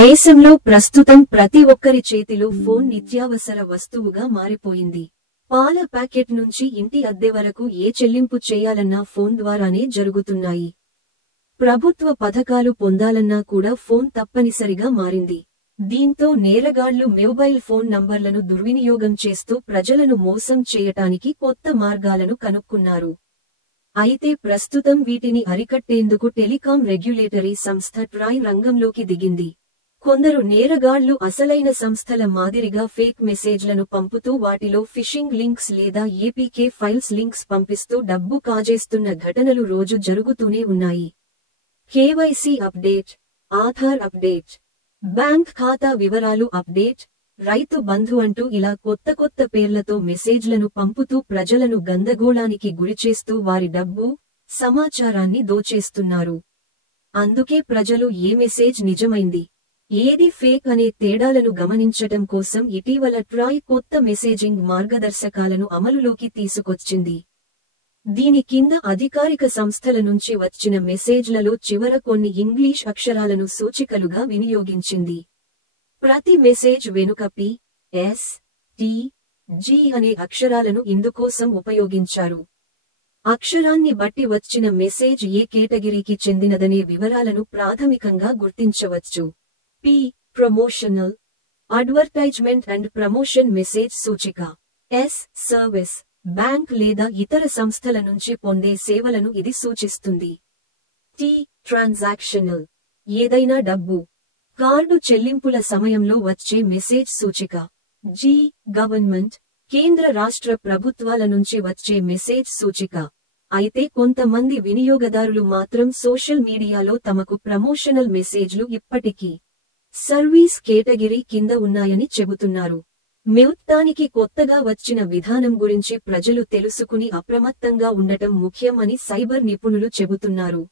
దేశంలో ప్రస్తుతం ప్రతి ఒక్కరి చేతిలో ఫోన్ నిత్యావసర వస్తువుగా మారిపోయింది. పాల ప్యాకెట్ నుంచి ఇంటి అద్దె వరకు ఏ చెల్లింపు చేయాలన్నా ఫోన్ ద్వారానే జరుగుతున్నాయి. ప్రభుత్వ పథకాలు పొందాలన్నా కూడా ఫోన్ తప్పనిసరిగా మారింది. దీంతో నేరగాళ్లు మొబైల్ ఫోన్ నంబర్లను దుర్వినియోగం చేస్తూ ప్రజలను మోసం చేయటానికి కొత్త మార్గాలను కనుక్కున్నారు. అయితే ప్రస్తుతం వీటిని అరికట్టేందుకు టెలికాం రెగ్యులేటరీ సంస్థ ట్రాయ్ రంగంలోకి దిగింది. కొందరు నేరగాళ్లు అసలైన సంస్థల మాదిరిగా ఫేక్ మెసేజ్లను పంపుతూ వాటిలో ఫిషింగ్ లింక్స్ లేదా ఏపీకే ఫైల్స్ లింక్స్ పంపిస్తూ డబ్బు కాజేస్తున్న ఘటనలు రోజు జరుగుతూనే ఉన్నాయి. KYC update, Aadhaar update, bank ఖాతా వివరాలు అప్డేట్, రైతు బంధు అంటూ ఇలా కొత్త పేర్లతో మెసేజ్లను పంపుతూ ప్రజలను గందరగోళానికి గురిచేస్తూ వారి డబ్బు, సమాచారాన్ని దోచేస్తున్నారు. అందుకే ప్రజలు ఏ మెసేజ్ నిజమైంది, ఏది ఫేక్ అనే తేడాలను గమనించటం కోసం ఇటీవల ట్రాయ్ కొత్త మెసేజింగ్ మార్గదర్శకాలను అమలులోకి తీసుకొచ్చింది. దీని కింద అధికారిక సంస్థల నుంచి వచ్చిన మెసేజ్లలో చివర కొన్ని ఇంగ్లీష్ అక్షరాలను సూచికలుగా వినియోగించింది. ప్రతి మెసేజ్ వెనుక పి, ఎస్, టి, జి అనే అక్షరాలను ఇందుకోసం ఉపయోగించారు. అక్షరాన్ని బట్టి వచ్చిన మెసేజ్ ఏ కేటగిరీకి చెందినదనే వివరాలను ప్రాథమికంగా గుర్తించవచ్చు. P, promotional, advertisement and promotion message సూచిక. ఎస్, సర్వీస్, బ్యాంక్ లేదా ఇతర సంస్థల నుంచి పొందే సేవలను ఇది సూచిస్తుంది. టి, ట్రాన్సాక్షనల్, ఏదైనా డబ్బు, కార్డు చెల్లింపుల సమయంలో వచ్చే మెసేజ్ సూచిక. జి, గవర్నమెంట్, కేంద్ర రాష్ట్ర ప్రభుత్వాల నుంచి వచ్చే మెసేజ్ సూచిక. అయితే కొంతమంది వినియోగదారులు మాత్రం సోషల్ మీడియాలో తమకు ప్రమోషనల్ మెసేజ్లు ఇప్పటికీ సర్వీస్ కేటగిరీ కింద ఉన్నాయని చెబుతున్నారు. మొత్తానికి కొత్తగా వచ్చిన విధానం గురించి ప్రజలు తెలుసుకుని అప్రమత్తంగా ఉండటం ముఖ్యం అని సైబర్ నిపుణులు చెబుతున్నారు.